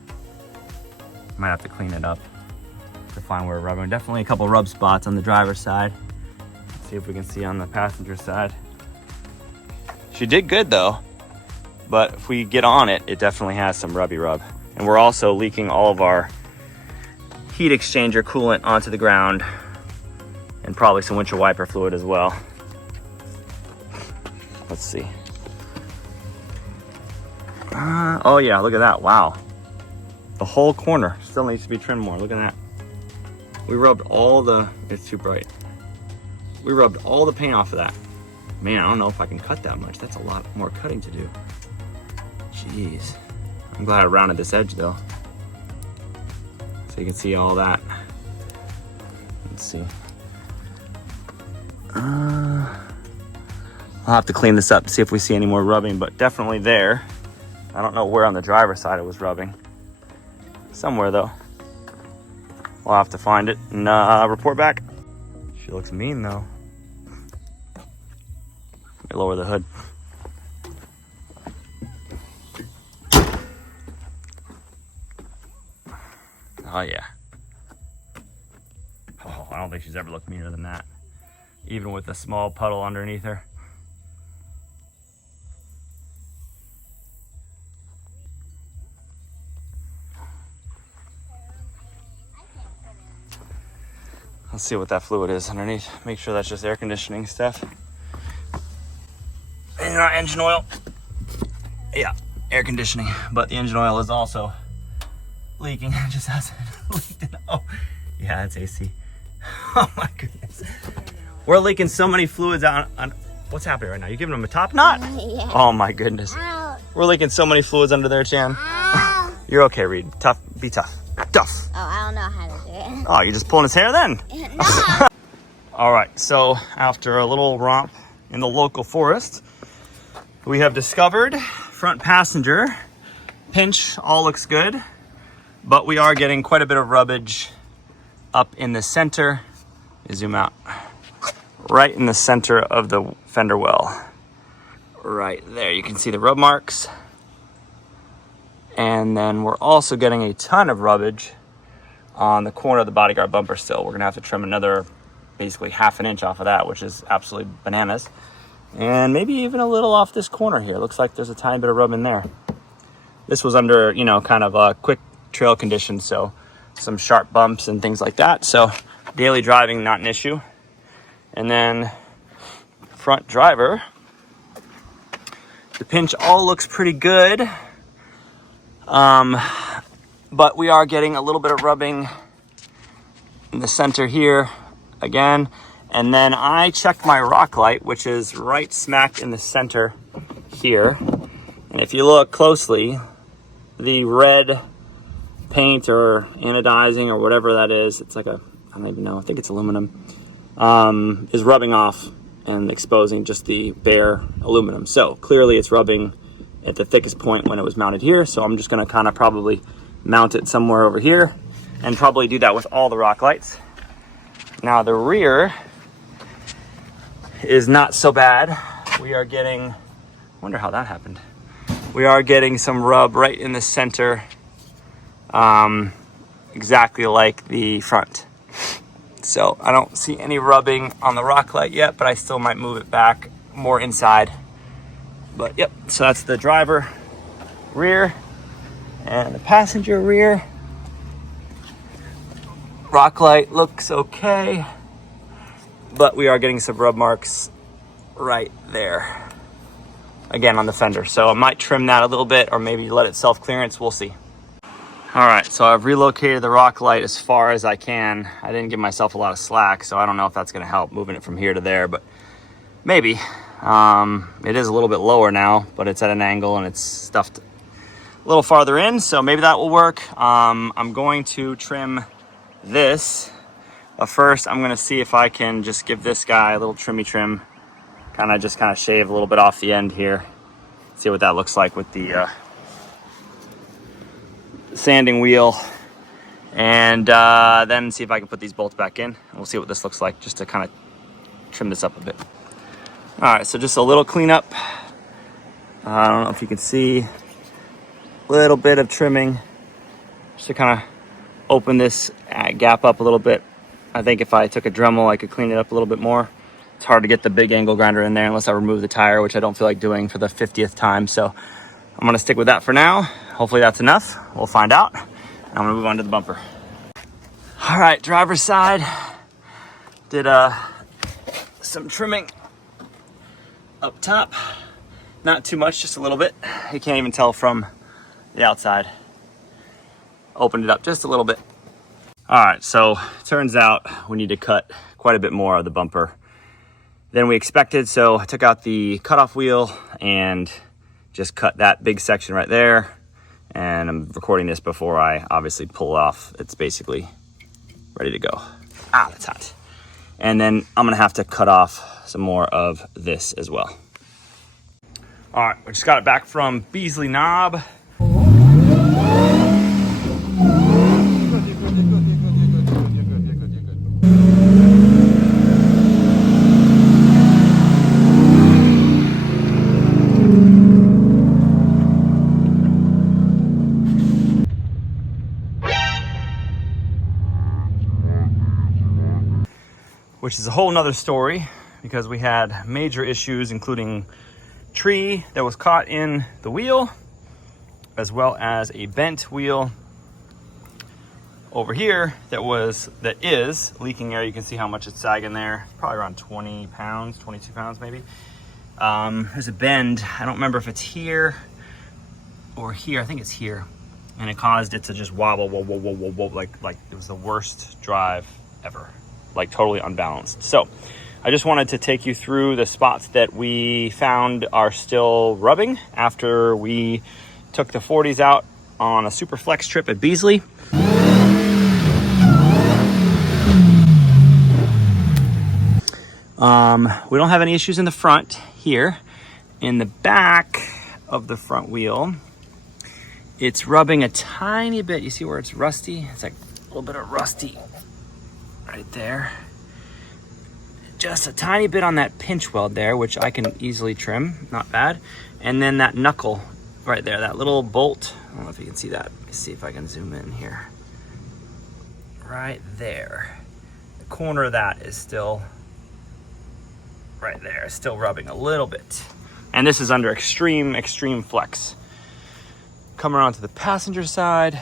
Might have to clean it up to find where we're rubbing. Definitely a couple rub spots on the driver's side. Let's see if we can see on the passenger side. She did good though, but if we get on it, it definitely has some rubby rub. And we're also leaking all of our heat exchanger coolant onto the ground, and probably some windshield wiper fluid as well. Let's see. Oh yeah, look at that. Wow. The whole corner still needs to be trimmed more. Look at that. We rubbed all the, it's too bright. We rubbed all the paint off of that. Man, I don't know if I can cut that much. That's a lot more cutting to do. Jeez. I'm glad I rounded this edge though. So you can see all that. Let's see. I'll have to clean this up to see if we see any more rubbing, but definitely there. I don't know where on the driver's side it was rubbing. Somewhere though. We'll have to find it and report back. She looks mean though. Let me lower the hood. Oh yeah. Oh, I don't think she's ever looked meaner than that. Even with the small puddle underneath her. Let's see what that fluid is underneath. Make sure that's just air conditioning stuff. And not engine oil. Yeah, air conditioning. But the engine oil is also leaking. It just hasn't leaked. Oh, yeah, it's AC. Oh my goodness. We're leaking so many fluids out on what's happening right now? You giving them a top knot? Yeah. Oh my goodness. We're leaking so many fluids under there, Chan. You're okay, Reed. Tough. Be tough. Tough. Oh, I don't know how to do it. Oh, you're just pulling his hair then? No. All right, so after a little romp in the local forest, we have discovered front passenger pinch. All looks good, but we are getting quite a bit of rubbage up in the center. Let me zoom out. Right in the center of the fender well. Right there, you can see the rub marks. And then we're also getting a ton of rubbage on the corner of the bodyguard bumper still. We're gonna have to trim another, basically half an inch off of that, which is absolutely bananas. And maybe even a little off this corner here. Looks like there's a tiny bit of rub in there. This was under, you know, kind of a quick trail condition, so some sharp bumps and things like that. So daily driving, not an issue. And then front driver, the pinch all looks pretty good. But we are getting a little bit of rubbing in the center here again. And then I checked my rock light, which is right smack in the center here. And if you look closely, the red paint or anodizing or whatever that is, it's like a, I don't even know, I think it's aluminum, is rubbing off and exposing just the bare aluminum. So clearly it's rubbing at the thickest point when it was mounted here. So I'm just gonna kind of probably mount it somewhere over here and probably do that with all the rock lights. Now the rear is not so bad. We are getting, I wonder how that happened. We are getting some rub right in the center, exactly like the front. So I don't see any rubbing on the rock light yet, but I still might move it back more inside. But yep, so that's the driver rear and the passenger rear. Rock light looks okay, but we are getting some rub marks right there. Again, on the fender. So I might trim that a little bit or maybe let it self-clearance, we'll see. All right, so I've relocated the rock light as far as I can. I didn't give myself a lot of slack, so I don't know if that's gonna help moving it from here to there, but maybe. It is a little bit lower now, but it's at an angle and it's stuffed a little farther in, so maybe that will work. I'm going to trim this, but first I'm gonna see if I can just give this guy a little trimmy trim, kind of shave a little bit off the end here. See what that looks like with the sanding wheel, and then see if I can put these bolts back in, and we'll see what this looks like, just to kind of trim this up a bit. All right, so just a little cleanup. I don't know if you can see, a little bit of trimming, just to kind of open this gap up a little bit. I think if I took a Dremel, I could clean it up a little bit more. It's hard to get the big angle grinder in there unless I remove the tire, which I don't feel like doing for the 50th time. So I'm gonna stick with that for now. Hopefully that's enough. We'll find out. I'm gonna move on to the bumper. All right, driver's side. Did some trimming up top. not too much, just a little bit. You can't even tell from the outside. Opened it up just a little bit. All right, so turns out we need to cut quite a bit more of the bumper than we expected. So I took out the cutoff wheel and just cut that big section right there. And I'm recording this before I obviously pull it off. It's basically ready to go. Ah, that's hot. And then I'm gonna have to cut off some more of this as well. All right, we just got it back from Beasley Knob. Which is a whole nother story because we had major issues, including tree that was caught in the wheel, as well as a bent wheel over here that is leaking air. You can see how much it's sagging there. Probably around 20 pounds, 22 pounds maybe. There's a bend. I don't remember if it's here or here. I think it's here. And it caused it to just wobble, like it was the worst drive ever. Like totally unbalanced. So I just wanted to take you through the spots that we found are still rubbing after we took the 40s out on a super flex trip at Beasley. We don't have any issues in the front here. In the back of the front wheel, it's rubbing a tiny bit. You see where it's rusty? It's like a little bit of rusty right there. Just a tiny bit on that pinch weld there, which I can easily trim, not bad. And then that knuckle right there, that little bolt. I don't know if you can see that. Let's see if I can zoom in here. Right there. The corner of that is still right there, still rubbing a little bit. And this is under extreme flex. Coming around to the passenger side,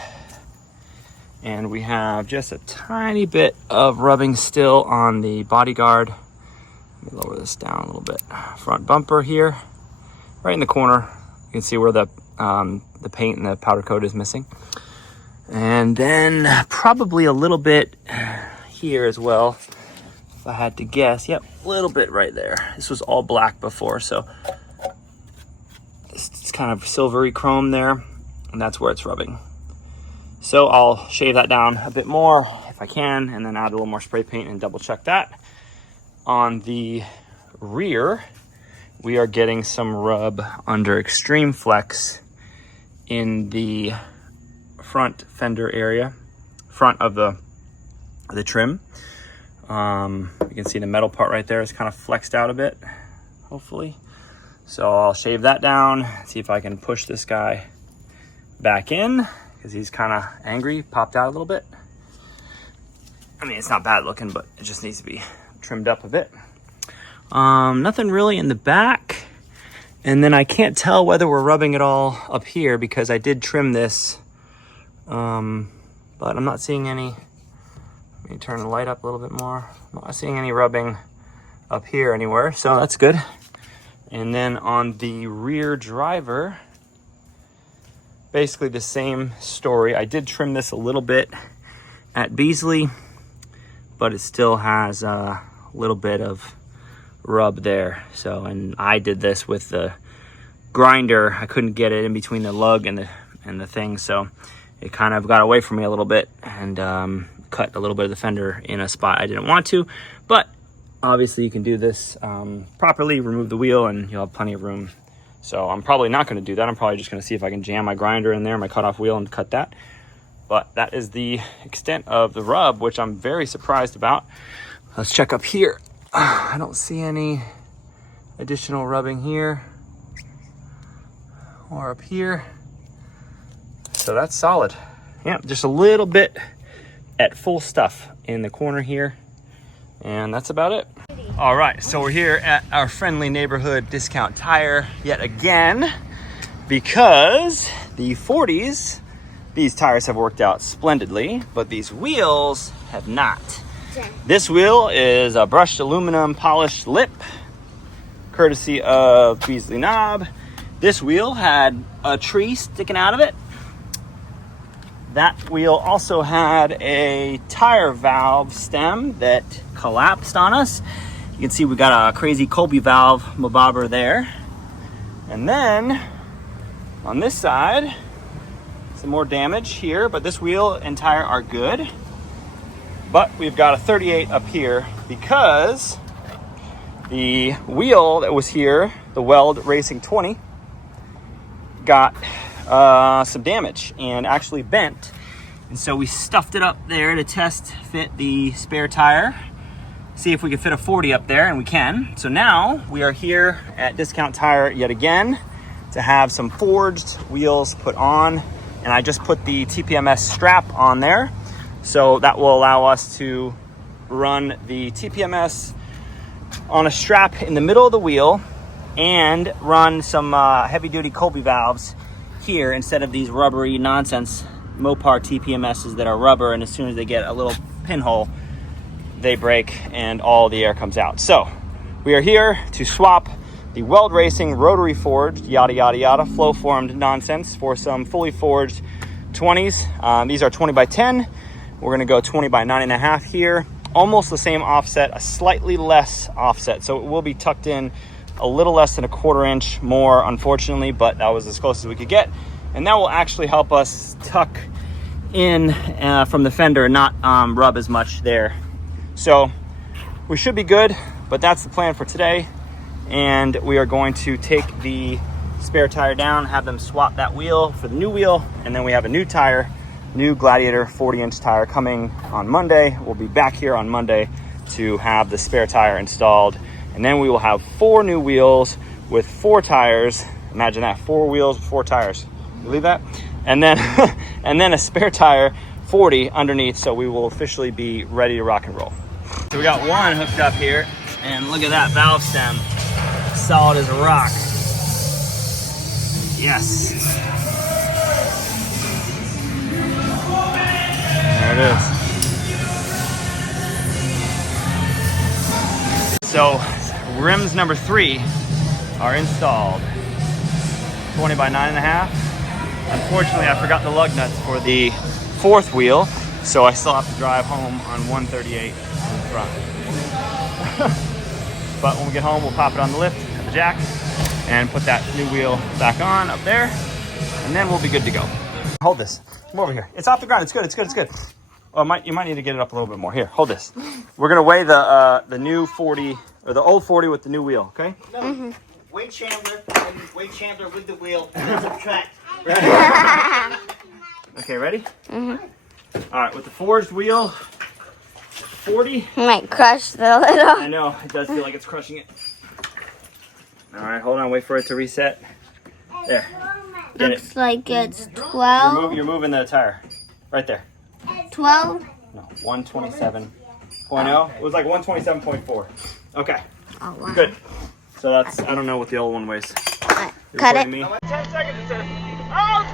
and we have just a tiny bit of rubbing still on the bodyguard. Let me lower this down a little bit. Front bumper here, right in the corner. You can see where the paint and the powder coat is missing. And then probably a little bit here as well, if I had to guess. Yep, a little bit right there. This was all black before, so it's kind of silvery chrome there, and that's where it's rubbing. So I'll shave that down a bit more if I can, and then add a little more spray paint and double check that. On the rear, we are getting some rub under extreme flex in the front fender area, front of the trim. You can see the metal part right there is kind of flexed out a bit, hopefully. So I'll shave that down, see if I can push this guy back in, because he's kind of angry, popped out a little bit. I mean, it's not bad looking, but it just needs to be trimmed up a bit. Nothing really in the back. And then I can't tell whether we're rubbing it all up here because I did trim this. But I'm not seeing any. Let me turn the light up a little bit more. I'm not seeing any rubbing up here anywhere, so that's good. And then on the rear driver, basically the same story. I did trim this a little bit at Beasley, but it still has a little bit of rub there. So, and I did this with the grinder. I couldn't get it in between the lug and the thing, so it kind of got away from me a little bit and cut a little bit of the fender in a spot I didn't want to. But obviously you can do this properly, remove the wheel, and you'll have plenty of room. So I'm probably not going to do that. I'm probably just going to see if I can jam my grinder in there, my cutoff wheel, and cut that. But that is the extent of the rub, which I'm very surprised about. Let's check up here. I don't see any additional rubbing here or up here. So that's solid. Yeah, just a little bit at full stuff in the corner here. And that's about it. All right, so we're here at our friendly neighborhood discount tire yet again, because the 40s, these tires have worked out splendidly, but these wheels have not. This wheel is a brushed aluminum polished lip, courtesy of Beasley Knob. This wheel had a tree sticking out of it. That wheel also had a tire valve stem that collapsed on us. You can see we got a crazy Colby valve mobobber there. And then on this side, some more damage here, but this wheel and tire are good. But we've got a 38 up here because the wheel that was here, the Weld Racing 20, got some damage and actually bent. And so we stuffed it up there to test fit the spare tire, see if we could fit a 40 up there, and we can. So now we are here at Discount Tire yet again to have some forged wheels put on. And I just put the TPMS strap on there. So that will allow us to run the TPMS on a strap in the middle of the wheel and run some heavy duty Colby valves here instead of these rubbery nonsense Mopar TPMSs that are rubber, and as soon as they get a little pinhole, they break and all the air comes out. So we are here to swap the Weld Racing rotary forged, yada, yada, yada, flow formed nonsense for some fully forged 20s. These are 20 by 10. We're gonna go 20 by 9.5 here. Almost the same offset, a slightly less offset. So it will be tucked in a little less than a 1/4 inch more, unfortunately, but that was as close as we could get. And that will actually help us tuck in from the fender and not rub as much there. So we should be good, but that's the plan for today. And we are going to take the spare tire down, have them swap that wheel for the new wheel, and then we have a new tire, new Gladiator 40-inch tire coming on Monday. We'll be back here on Monday to have the spare tire installed. And then we will have 4 new wheels with 4 tires. Imagine that, 4 wheels, 4 tires. You believe that? And then, and then a spare tire 40 underneath, so we will officially be ready to rock and roll. So we got one hooked up here, and look at that valve stem, solid as a rock. Yes. There it is. So rims number 3 are installed. 20 by 9.5. Unfortunately, I forgot the lug nuts for the 4th wheel, so I still have to drive home on 138 in front. But when we get home, we'll pop it on the lift at the jack and put that new wheel back on up there, and then we'll be good to go. Hold this. Come over here. It's off the ground. It's good. It's good. It's good. Well, you might need to get it up a little bit more. Here, hold this. We're gonna weigh the new 40 or the old 40 with the new wheel. Okay? No. Mm-hmm. Weight Chandler and weight Chandler with the wheel and subtract. Okay, ready? Mm-hmm. All right, with the forged wheel, 40. Might crush the little. I know, it does feel like it's crushing it. All right, hold on, wait for it to reset. There. Get Looks it. like it's 12. You're moving the tire. Right there. 12? No, 127.0. It was like 127.4. Okay, Oh, wow. good. So that's, I don't know what the old one weighs. Cut it. Me. 10 seconds, it says. Oh, it's